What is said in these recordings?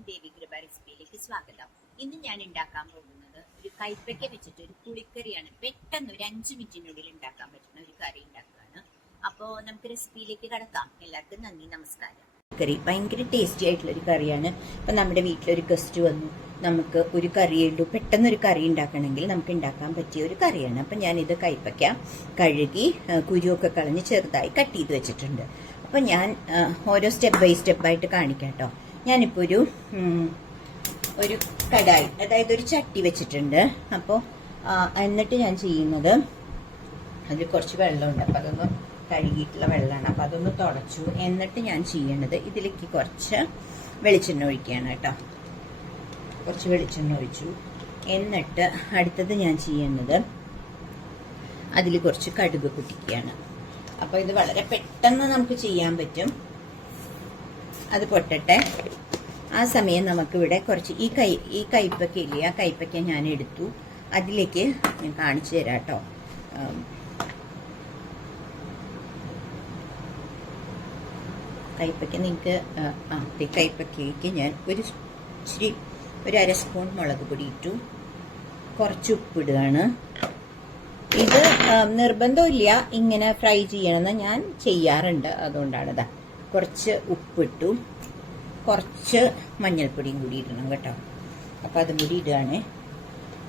എല്ലാവർക്കും ദേവി കൃപ റെസിപ്പിയിലേക്ക് സ്വാഗതം. ഇന്ന് ഞാൻ ഉണ്ടാക്കാൻ പോകുന്നത് ഒരു കൈപ്പയ്ക്ക വെച്ചിട്ട് ഒരു പുളിക്കറിയാണ്. പെട്ടെന്ന് ഒരു 5 മിനിറ്റിനുള്ളിൽ ഉണ്ടാക്കാൻ പറ്റുന്ന ഒരു കറി ഉണ്ടാക്കുകയാണ്. അപ്പോ നമുക്ക് റെസിപ്പിയിലേക്ക് കടക്കാം. എല്ലാവർക്കും നന്ദി, നമസ്കാരം. കറി ഭയങ്കര ടേസ്റ്റി ആയിട്ടുള്ള ഒരു കറിയാണ്. ഇപ്പൊ നമ്മുടെ വീട്ടിലൊരു ഗസ്റ്റ് വന്നു, നമുക്ക് ഒരു കറിയുള്ളൂ, പെട്ടെന്ന് ഒരു കറി ഉണ്ടാക്കണമെങ്കിൽ നമുക്ക് ഉണ്ടാക്കാൻ പറ്റിയ ഒരു കറിയാണ്. അപ്പൊ ഞാനിത് കൈപ്പയ്ക്ക കഴുകി കുരുവൊക്കെ കളഞ്ഞ് ചെറുതായി കട്ട് ചെയ്ത് വെച്ചിട്ടുണ്ട്. അപ്പൊ ഞാൻ ഓരോ സ്റ്റെപ്പ് ബൈ സ്റ്റെപ്പായിട്ട് കാണിക്കാം കേട്ടോ. ഞാനിപ്പോൾ ഒരു കടായി, അതായത് ഒരു ചട്ടി വെച്ചിട്ടുണ്ട്. അപ്പോൾ എന്നിട്ട് ഞാൻ ചെയ്യുന്നത്, അതിൽ കുറച്ച് വെള്ളമുണ്ട്, അപ്പം അതൊന്ന് കഴുകിയിട്ടുള്ള വെള്ളമാണ്, അപ്പം അതൊന്ന് തുടച്ചു. എന്നിട്ട് ഞാൻ ചെയ്യണത് ഇതിലേക്ക് കുറച്ച് വെളിച്ചെണ്ണ ഒഴിക്കുകയാണ് കേട്ടോ. കുറച്ച് വെളിച്ചെണ്ണ ഒഴിച്ചു. എന്നിട്ട് അടുത്തത് ഞാൻ ചെയ്യുന്നത് അതിൽ കുറച്ച് കടുക് പൊട്ടിക്കുകയാണ്. അപ്പോൾ ഇത് വളരെ പെട്ടെന്ന് നമുക്ക് ചെയ്യാൻ പറ്റും. അത് പൊട്ടട്ടെ. ആ സമയം നമുക്കിവിടെ കുറച്ച് ഈ കൈപ്പയ്ക്ക ഇല്ലേ, ആ കൈപ്പയ്ക്ക ഞാൻ എടുത്തു. അതിലേക്ക് ഞാൻ കാണിച്ചു തരാം കേട്ടോ. കൈപ്പയ്ക്ക നിങ്ങൾക്ക് കൈപ്പയ്ക്കയ്ക്ക് ഞാൻ ഒരു അര സ്പൂൺ മുളക് പൊടി ഇട്ടു. കുറച്ച് ഉപ്പിടുകയാണ്. ഇത് നിർബന്ധമില്ല ഇങ്ങനെ ഫ്രൈ ചെയ്യണമെന്ന്, ഞാൻ ചെയ്യാറുണ്ട്, അതുകൊണ്ടാണ്. ഇതാ കുറച്ച് ഉപ്പിട്ടു, കുറച്ച് മഞ്ഞൾപ്പൊടിയും കൂടി ഇടണം കേട്ടോ. അപ്പം അതും കൂടി ഇടുകയാണ്.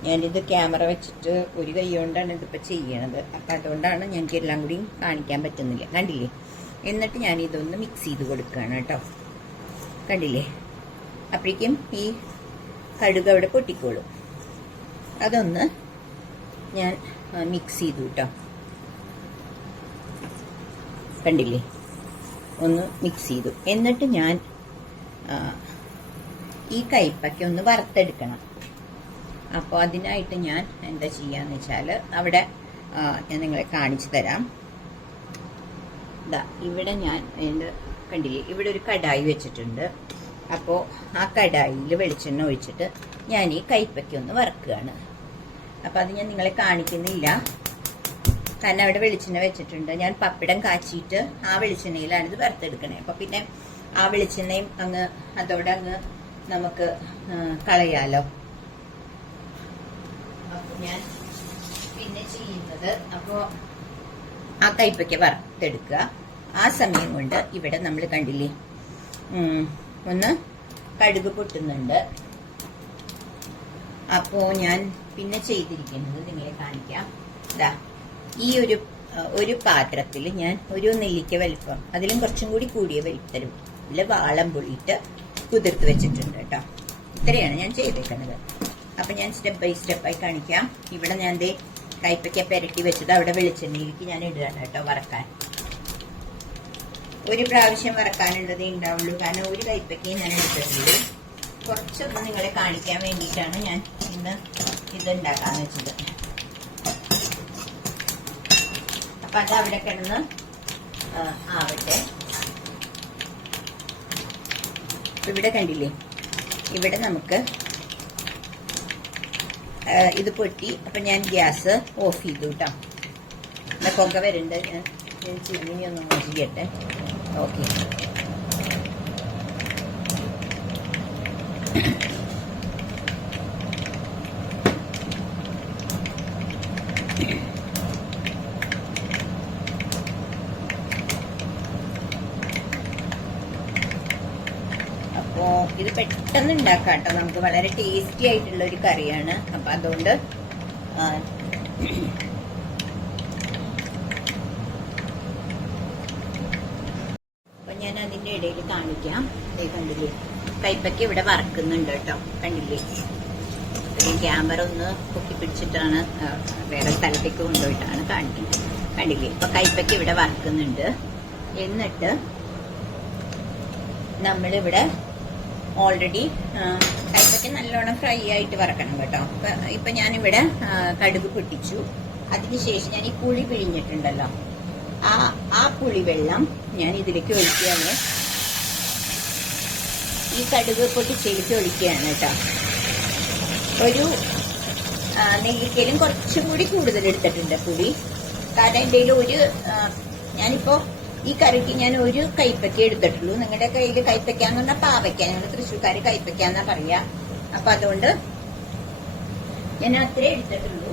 ഞാനിത് ക്യാമറ വെച്ചിട്ട് ഒരു കൈ കൊണ്ടാണ് ഇതിപ്പോൾ ചെയ്യണത്. അപ്പം അതുകൊണ്ടാണ് ഞങ്ങൾക്ക് എല്ലാം കൂടി കാണിക്കാൻ പറ്റുന്നില്ല, കണ്ടില്ലേ. എന്നിട്ട് ഞാൻ ഇതൊന്ന് മിക്സ് ചെയ്ത് കൊടുക്കുകയാണ് കേട്ടോ, കണ്ടില്ലേ. അപ്പോഴേക്കും ഈ കടുക് അവിടെ പൊട്ടിക്കോളും. അതൊന്ന് ഞാൻ മിക്സ് ചെയ്തു കേട്ടോ, കണ്ടില്ലേ. ഒന്ന് മിക്സ് ചെയ്തു. എന്നിട്ട് ഞാൻ ഈ കൈപ്പയ്ക്ക ഒന്ന് വറുത്തെടുക്കണം. അപ്പോൾ അതിനായിട്ട് ഞാൻ എന്താ ചെയ്യാന്ന് വെച്ചാൽ, അവിടെ ഞാൻ നിങ്ങളെ കാണിച്ചു തരാം. ഇവിടെ ഞാൻ കണ്ടില്ലേ, ഇവിടെ ഒരു കടായി വെച്ചിട്ടുണ്ട്. അപ്പോൾ ആ കടായിൽ വെളിച്ചെണ്ണ ഒഴിച്ചിട്ട് ഞാൻ ഈ കൈപ്പയ്ക്ക ഒന്ന് വറുക്കുകയാണ്. അപ്പം അത് ഞാൻ നിങ്ങളെ കാണിക്കുന്നില്ല, കാരണം അവിടെ വെളിച്ചെണ്ണ വെച്ചിട്ടുണ്ട്. ഞാൻ പപ്പടം കാച്ചിയിട്ട് ആ വെളിച്ചെണ്ണയിലാണ് ഇത് വറുത്തെടുക്കണേ. അപ്പം പിന്നെ ആ വെളിച്ചെണ്ണയും അതോടെ നമുക്ക് കളയാലോ. അപ്പം ഞാൻ പിന്നെ ചെയ്യുന്നത്, അപ്പോൾ ആ കൈപ്പയ്ക്ക വറുത്തെടുക്കുക. ആ സമയം കൊണ്ട് ഇവിടെ നമ്മൾ കണ്ടില്ലേ, ഒന്ന് കടുക് പൊട്ടുന്നുണ്ട്. അപ്പോൾ ഞാൻ പിന്നെ ചെയ്തിരിക്കുന്നത് നിങ്ങളെ കാണിക്കാം. ഈ ഒരു പാത്രത്തിൽ ഞാൻ ഒരു നെല്ലിക്ക വലിപ്പം, അതിലും കുറച്ചും കൂടി കൂടിയ വലിപ്പത്തിലും വാളം പൊളിയിട്ട് കുതിർത്ത് വെച്ചിട്ടുണ്ട് കേട്ടോ. ഇത്രയാണ് ഞാൻ ചെയ്തേക്കുന്നത്. അപ്പം ഞാൻ സ്റ്റെപ്പ് ബൈ സ്റ്റെപ്പായി കാണിക്കാം. ഇവിടെ ഞാൻ കൈപ്പയ്ക്ക പെരട്ടി വെച്ചത് അവിടെ വെളിച്ചെണ്ണയിലേക്ക് ഞാൻ ഇടുകയാണ് കേട്ടോ വറക്കാൻ. ഒരു പ്രാവശ്യം വറക്കാനുള്ളതേ ഉണ്ടാവുള്ളൂ, കാരണം ഒരു കൈപ്പയ്ക്കയും ഞാൻ എടുത്തിട്ടുള്ളൂ. കുറച്ചൊന്ന് നിങ്ങളെ കാണിക്കാൻ വേണ്ടിയിട്ടാണ് ഞാൻ ഇന്ന് ഇത് ഉണ്ടാക്കാന്ന് വെച്ചത്. അപ്പൊ അത് അവിടെ കിടന്ന് ആവട്ടെ. ഇവിടെ കണ്ടില്ലേ, ഇവിടെ നമുക്ക് ഇത് പൊട്ടി. അപ്പൊ ഞാൻ ഗ്യാസ് ഓഫ് ചെയ്തു കേട്ടോ. പുക വരുന്നുണ്ട്, ഞാൻ ചിമ്മിനി ഒന്ന് ഓഫ് ചെയ്യട്ടെ. ഓക്കെ. അപ്പോൾ ഇത് പെട്ടെന്ന് ഉണ്ടാക്കാം കേട്ടോ. നമുക്ക് വളരെ ടേസ്റ്റി ആയിട്ടുള്ള ഒരു കറിയാണ്. അപ്പം അതുകൊണ്ട് അപ്പം ഞാൻ അതിൻ്റെ ഇടയിൽ കാണിക്കാം. കണ്ടില്ലേ, കൈപ്പയ്ക്ക ഇവിടെ വറക്കുന്നുണ്ട് കേട്ടോ, കണ്ടില്ലേ. ക്യാമറ ഒന്ന് പൊക്കി പിടിച്ചിട്ടാണ് വേറെ സ്ഥലത്തേക്ക് കൊണ്ടുപോയിട്ടാണ് കാണിക്കുന്നത്, കണ്ടില്ലേ. അപ്പൊ കൈപ്പയ്ക്ക ഇവിടെ വറക്കുന്നുണ്ട്. എന്നിട്ട് നമ്മളിവിടെ ഓൾറെഡി കൈപ്പയ്ക്ക നല്ലോണം ഫ്രൈ ആയിട്ട് വറക്കണം കേട്ടോ. ഇപ്പൊ ഞാനിവിടെ കടുക് പൊട്ടിച്ചു. അതിനുശേഷം ഞാൻ ഈ പുളി പിഴിഞ്ഞിട്ടുണ്ടല്ലോ, ആ പുളി വെള്ളം ഞാൻ ഇതിലേക്ക് ഒഴിക്കുകയാണ്. ഈ കടുക് പൊട്ടിച്ചതിലേക്ക് ഒഴിക്കുകയാണ് കേട്ടോ. ഒരു നെല്ലിക്കയിലും കുറച്ചും കൂടി കൂടുതൽ എടുത്തിട്ടുണ്ട് പുളി. കാരണം എൻ്റെ ഞാനിപ്പോ ഈ കറിക്ക് ഞാൻ ഒരു കൈപ്പക്ക എടുത്തിട്ടുള്ളൂ. നിങ്ങളുടെ കയ്യിൽ കൈപ്പക്ക എന്ന് പറഞ്ഞാൽ പാവയ്ക്ക, ഞങ്ങൾ തൃശ്ശൂർക്കാര് കൈപ്പക്ക എന്നാ പറയാ. അപ്പൊ അതുകൊണ്ട് ഞാൻ അത്രേ എടുത്തിട്ടുള്ളൂ.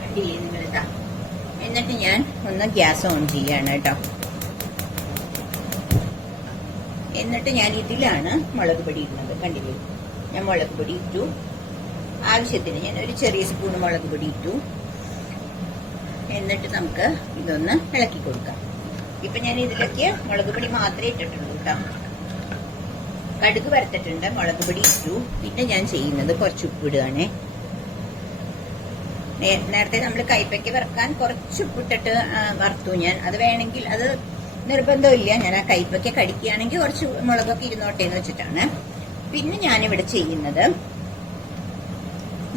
കണ്ടില്ലേ നിങ്ങളിതാ. എന്നിട്ട് ഞാൻ ഒന്ന് ഗ്യാസ് ഓൺ ചെയ്യാണ് കേട്ടോ. എന്നിട്ട് ഞാൻ ഇതിലാണ് മുളക് പൊടി ഇടുന്നത്. കണ്ടില്ലേ, ഞാൻ മുളക് പൊടി ഇട്ടു. ആവശ്യത്തിന് ഞാൻ ഒരു ചെറിയ സ്പൂൺ മുളക് പൊടി ഇട്ടു. എന്നിട്ട് നമുക്ക് ഇതൊന്ന് ഇളക്കി കൊടുക്കാം. ഇപ്പൊ ഞാൻ ഇതിലേക്ക് മുളക് പൊടി മാത്രമേ ഇട്ടിട്ടുള്ളൂ കേട്ടോ. കടുക് വറുത്തിട്ടുണ്ട്, മുളക് പൊടി ഇട്ടു. പിന്നെ ഞാൻ ചെയ്യുന്നത് കുറച്ച് ഉപ്പിടുകയാണേ. നേരത്തെ നമ്മൾ കൈപ്പയ്ക്ക് വറുക്കാൻ കുറച്ച് ഉപ്പിട്ടിട്ട് വറുത്തു ഞാൻ. അത് വേണമെങ്കിൽ, അത് നിർബന്ധമില്ല. ഞാൻ ആ കൈപ്പയ്ക്ക് കടിക്കുകയാണെങ്കിൽ കുറച്ച് മുളകൊക്കെ ഇരുന്നോട്ടെ എന്ന് വെച്ചിട്ടാണ്. പിന്നെ ഞാനിവിടെ ചെയ്യുന്നത്,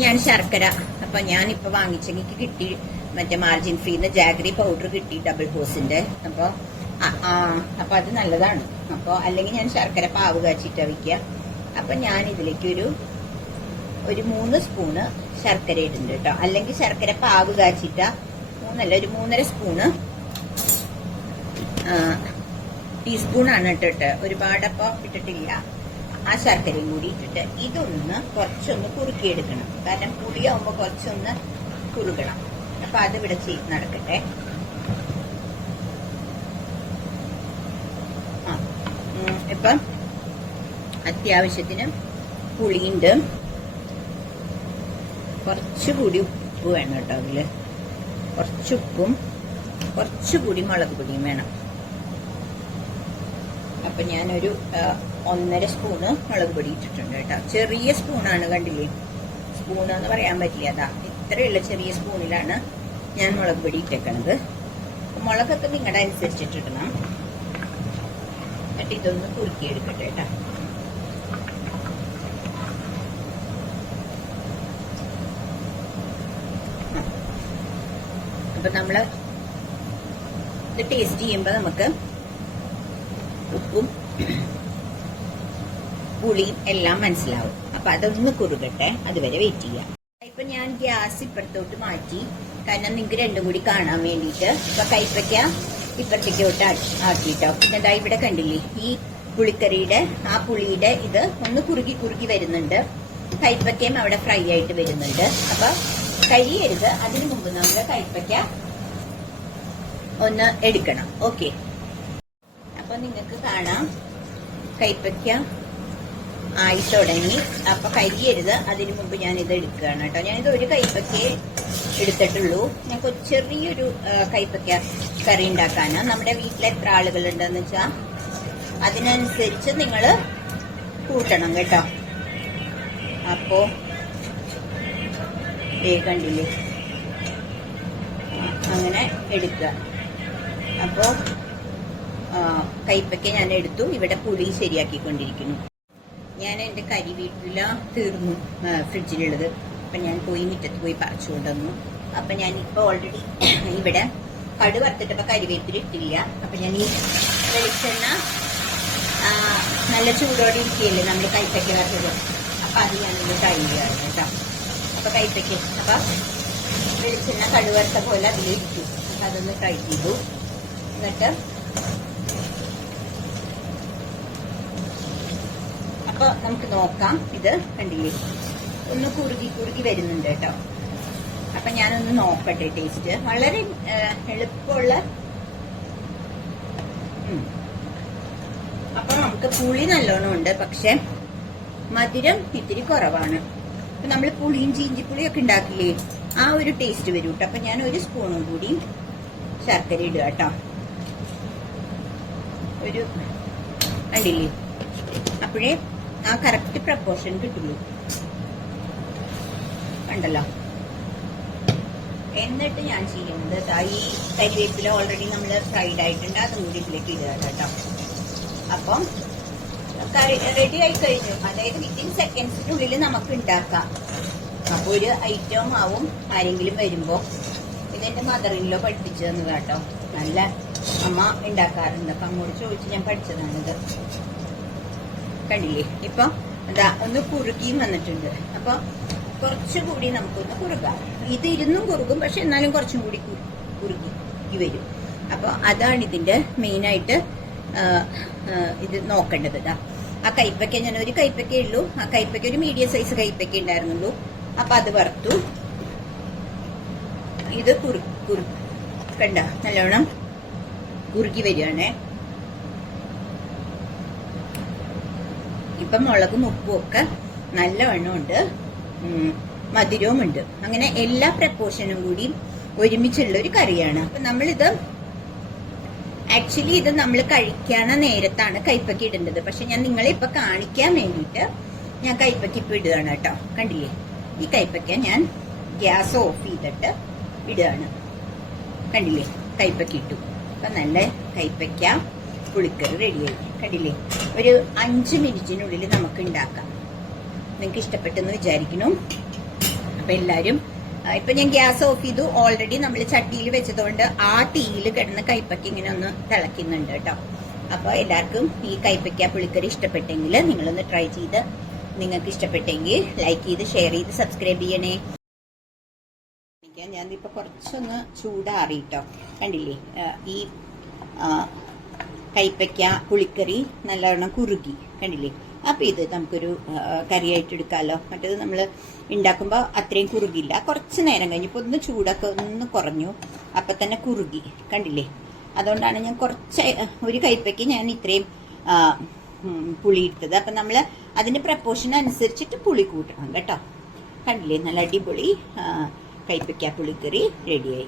ഞാൻ ശർക്കര, അപ്പൊ ഞാനിപ്പോ വാങ്ങിച്ചെങ്കിൽ കിട്ടി മറ്റേ മാർജിൻ ഫ്രീന്ന് ജാഗ്രി പൗഡർ കിട്ടി, ഡബിൾ ഹോസിന്റെ. അപ്പൊ അത് നല്ലതാണ്. അപ്പൊ അല്ലെങ്കിൽ ഞാൻ ശർക്കര പാവ് കാച്ചിട്ട് വയ്ക്കുക. അപ്പൊ ഞാൻ ഇതിലേക്ക് ഒരു 3 സ്പൂണ് ശർക്കര ഇടുന്നുണ്ട് കേട്ടോ. അല്ലെങ്കിൽ ശർക്കര പാവ് കാച്ചിട്ട 3 ഒരു 3.5 സ്പൂണ് ടീസ്പൂണാണ് ഇട്ടിട്ട്, ഒരുപാടപ്പം ഇട്ടിട്ടില്ല. ആ ശർക്കരയും കൂടി ഇട്ടിട്ട് ഇതൊന്ന് കുറച്ചൊന്ന് കുറുക്കിയെടുക്കണം. കാരണം പുളിയാവുമ്പോ കുറച്ചൊന്ന് കുറുകണം. അപ്പൊ അത് ഇവിടെ നടക്കട്ടെ. ഇപ്പം അത്യാവശ്യത്തിന് പുളിയുണ്ട്. കുറച്ചുകൂടി ഉപ്പ് വേണം കേട്ടോ. അതില് കുറച്ചുപ്പും കുറച്ചുകൂടി മുളക് പൊടിയും വേണം. അപ്പൊ ഞാനൊരു 1.5 സ്പൂണ് മുളക് പൊടി ഇട്ടിട്ടുണ്ട് കേട്ടോ. ചെറിയ സ്പൂണാണ്, കണ്ടില്ലേ, സ്പൂണെന്ന് പറയാൻ പറ്റില്ല. അതാ ഇത്രയുള്ള ചെറിയ സ്പൂണിലാണ് ഞാൻ മുളക് പൊടി ഇട്ടേക്കണത്. മുളകൊക്കെ നിങ്ങളുടെ അനുസരിച്ചിട്ടിടണം. എന്നിട്ട് ഇതൊന്ന് കുറുക്കിയെടുക്കട്ടെ കേട്ടോ. അപ്പൊ നമ്മള് ഇത് ടേസ്റ്റ് ചെയ്യുമ്പോ നമുക്ക് ഉപ്പും പുളിയും എല്ലാം മനസ്സിലാവും. അപ്പൊ അതൊന്ന് കുറുകട്ടെ, അതുവരെ വെയിറ്റ് ചെയ്യാം. ഇപ്പൊ ഞാൻ ഗ്യാസ് ഇപ്പുറത്തോട്ട് മാറ്റി, കാരണം നിങ്ങൾക്ക് രണ്ടും കൂടി കാണാൻ വേണ്ടിയിട്ട്. ഇപ്പൊ കൈപ്പയ്ക്ക ഇപ്പുറത്തേക്കോട്ട് ആക്കിട്ടോ. പിന്നെ ഇവിടെ കണ്ടില്ലേ, ഈ പുളിക്കറിയുടെ ആ പുളിയുടെ ഇത് ഒന്ന് കുറുകി വരുന്നുണ്ട്. കൈപ്പയ്ക്കയും അവിടെ ഫ്രൈ ആയിട്ട് വരുന്നുണ്ട്. അപ്പൊ കഴിയരുത്, അതിനു മുമ്പ് നമുക്ക് കൈപ്പയ്ക്ക ഒന്ന് എടുക്കണം. ഓക്കെ, അപ്പൊ നിങ്ങൾക്ക് കാണാം കൈപ്പയ്ക്ക ആയി തുടങ്ങി. അപ്പൊ കരിയരുത്, അതിനു മുമ്പ് ഞാൻ ഇത് എടുക്കുകയാണ് കേട്ടോ. ഞാനിത് ഒരു കൈപ്പയ്ക്കയെ എടുത്തിട്ടുള്ളൂ. ഞങ്ങൾക്ക് ചെറിയൊരു കൈപ്പയ്ക്ക കറി ഉണ്ടാക്കാനാ. നമ്മുടെ വീട്ടിൽ എത്ര ആളുകളുണ്ടെന്ന് വെച്ചാൽ അതിനനുസരിച്ച് നിങ്ങൾ കൂട്ടണം കേട്ടോ. അപ്പോ കണ്ടില്ലേ, അങ്ങനെ എടുക്കുക. അപ്പോ കൈപ്പയ്ക്ക ഞാൻ എടുത്തു. ഇവിടെ പുളി ശരിയാക്കിക്കൊണ്ടിരിക്കുന്നു. ഞാൻ എന്റെ കരിവേപ്പില തീർന്നു ഫ്രിഡ്ജിലുള്ളത്. അപ്പൊ ഞാൻ പോയി മുറ്റത്ത് പോയി പറിച്ചുകൊണ്ട് വന്നു. അപ്പൊ ഞാൻ ഇപ്പൊ ഓൾറെഡി ഇവിടെ കടു വറുത്തിട്ടപ്പോ കരിവേപ്പില ഇട്ടില്ല. അപ്പൊ ഞാൻ ഈ വെളിച്ചെണ്ണ നല്ല ചൂടോടെ ഇരിക്കുകയല്ലേ നമ്മൾ കൈപ്പയ്ക്ക വറുത്തത്. അപ്പൊ അത് ഞാനിത് ട്രൈ ചെയ്യുകയാണ് കേട്ടോ. അപ്പൊ കൈപ്പയ്ക്ക അപ്പൊ വെളിച്ചെണ്ണ കടുവറുത്ത പോലെ അതിലിരിക്കും. അപ്പൊ അതൊന്ന് ട്രൈ ചെയ്തു. എന്നിട്ട് അപ്പൊ നമുക്ക് നോക്കാം. ഇത് കണ്ടില്ലേ, ഒന്ന് കുറുകി വരുന്നുണ്ട് കേട്ടോ. അപ്പൊ ഞാനൊന്ന് നോക്കട്ടെ ടേസ്റ്റ്. വളരെ എളുപ്പമുള്ള. അപ്പൊ നമുക്ക് പുളി നല്ലോണം ഉണ്ട്, പക്ഷെ മധുരം ഇത്തിരി കുറവാണ്. അപ്പൊ നമ്മൾ പുളിയും ചീഞ്ചിപ്പുളിയൊക്കെ ഉണ്ടാക്കില്ലേ, ആ ഒരു ടേസ്റ്റ് വരും കേട്ടോ. അപ്പൊ ഞാൻ 1 സ്പൂണും കൂടി ശർക്കര ഇടുക കേട്ടോ. ഒരു കണ്ടില്ലേ, അപ്പോഴേ ആ കറക്റ്റ് പ്രപ്പോർഷൻ കിട്ടുള്ളൂ. കണ്ടല്ലോ. എന്നിട്ട് ഞാൻ ചെയ്യുന്നത് ഈ കരിവേപ്പില ഓൾറെഡി നമ്മൾ ഫ്രൈഡ് ആയിട്ടുണ്ട്, അതും കൂടി ഇതിലേക്ക് ഇടുക കേട്ടോ. അപ്പം കറി റെഡി ആയി കഴിഞ്ഞു. അതായത് വിത്തിൻ സെക്കൻഡ്സിനുള്ളിൽ നമുക്ക് ഉണ്ടാക്കാം. അപ്പൊ ഒരു ഐറ്റം ആവും. ആരെങ്കിലും വരുമ്പോ ഇതെന്റെ മദറിനിലോ പഠിപ്പിച്ചു തന്നത് കേട്ടോ. നല്ല അമ്മ ഉണ്ടാക്കാറുണ്ട്. അപ്പൊ അമ്മോട് ചോദിച്ച് ഞാൻ പഠിച്ചതാണിത്. കണ്ടില്ലേ, ഇപ്പൊ എന്താ ഒന്ന് കുറുകിയും വന്നിട്ടുണ്ട്. അപ്പൊ കുറച്ചുകൂടി നമുക്കൊന്ന് കുറുകാം. ഇത് ഇരുന്നും കുറുകും, പക്ഷെ എന്നാലും കുറച്ചും കൂടി കുറുകി വരും. അപ്പോൾ അതാണ് ഇതിന്റെ മെയിനായിട്ട് ഇത് നോക്കേണ്ടത്. ആ കൈപ്പയ്ക്ക ഞാൻ ഒരു കൈപ്പയ്ക്കേ ഉള്ളൂ. ആ കൈപ്പയ്ക്ക ഒരു മീഡിയം സൈസ് കൈപ്പയ്ക്ക ഉണ്ടായിരുന്നുള്ളൂ. അപ്പൊ അത് വറുത്തു. ഇത് കണ്ട നല്ലോണം കുറുകി വരികയാണേ. ഇപ്പൊ മുളകും ഉപ്പും ഒക്കെ നല്ലവണ്ണം ഉണ്ട്, മധുരവും ഉണ്ട്. അങ്ങനെ എല്ലാ പ്രപ്പോർഷനും കൂടി ഒരുമിച്ചുള്ള ഒരു കറിയാണ്. അപ്പൊ നമ്മളിത് ആക്ച്വലി ഇത് നമ്മൾ കഴിക്കാന നേരത്താണ് കൈപ്പയ്ക്ക ഇടേണ്ടത്. പക്ഷെ ഞാൻ നിങ്ങളെ ഇപ്പൊ കാണിക്കാൻ വേണ്ടിയിട്ട് ഞാൻ കൈപ്പയ്ക്ക ഇപ്പൊ ഇടുകയാണ് കേട്ടോ. കണ്ടില്ലേ, ഈ കൈപ്പയ്ക്ക ഞാൻ ഗ്യാസ് ഓഫ് ചെയ്തിട്ട് ഇടുകയാണ്. കണ്ടില്ലേ, കൈപ്പയ്ക്ക ഇട്ടു. അപ്പൊ നല്ല കൈപ്പയ്ക്ക പുളിക്കറി റെഡിയായി. കണ്ടില്ലേ, ഒരു 5 മിനിറ്റിനുള്ളിൽ നമുക്ക് ഉണ്ടാക്കാം. നിങ്ങൾക്ക് ഇഷ്ടപ്പെട്ടെന്ന് വിചാരിക്കുന്നു. അപ്പൊ എല്ലാരും ഇപ്പൊ ഞാൻ ഗ്യാസ് ഓഫ് ചെയ്തു. ഓൾറെഡി നമ്മൾ ചട്ടിയിൽ വെച്ചതുകൊണ്ട് ആ തീയിൽ കിടന്ന് കൈപ്പയ്ക്ക ഇങ്ങനെ ഒന്ന് തിളയ്ക്കുന്നുണ്ട് കേട്ടോ. അപ്പൊ എല്ലാവർക്കും ഈ കൈപ്പയ്ക്ക പുളിക്കറി ഇഷ്ടപ്പെട്ടെങ്കിൽ നിങ്ങളൊന്ന് ട്രൈ ചെയ്ത്, നിങ്ങൾക്ക് ഇഷ്ടപ്പെട്ടെങ്കിൽ ലൈക്ക് ചെയ്ത് ഷെയർ ചെയ്ത് സബ്സ്ക്രൈബ് ചെയ്യണേ. ഞാനിപ്പോ കുറച്ചൊന്ന് ചൂടാറിട്ടോ. കണ്ടില്ലേ, ഈ കൈപ്പയ്ക്ക പുളിക്കറി നല്ലവണ്ണം കുറുകി. കണ്ടില്ലേ, അപ്പൊ ഇത് നമുക്കൊരു കറിയായിട്ട് എടുക്കാമല്ലോ. മറ്റേത് നമ്മൾ ഉണ്ടാക്കുമ്പോൾ അത്രയും കുറുകില്ല. കുറച്ച് നേരം കഴിഞ്ഞപ്പോൾ ഒന്ന് ചൂടൊക്കെ ഒന്ന് കുറഞ്ഞു, അപ്പൊ തന്നെ കുറുകി. കണ്ടില്ലേ, അതുകൊണ്ടാണ് ഞാൻ ഒരു കൈപ്പയ്ക്ക് ഞാൻ ഇത്രയും പുളി ഇട്ടത്. അപ്പൊ നമ്മൾ അതിന്റെ പ്രപ്പോർഷൻ അനുസരിച്ചിട്ട് പുളി കൂട്ടണം കേട്ടോ. കണ്ടില്ലേ, നല്ല അടിപൊളി കൈപ്പയ്ക്ക പുളിക്കറി റെഡിയായി.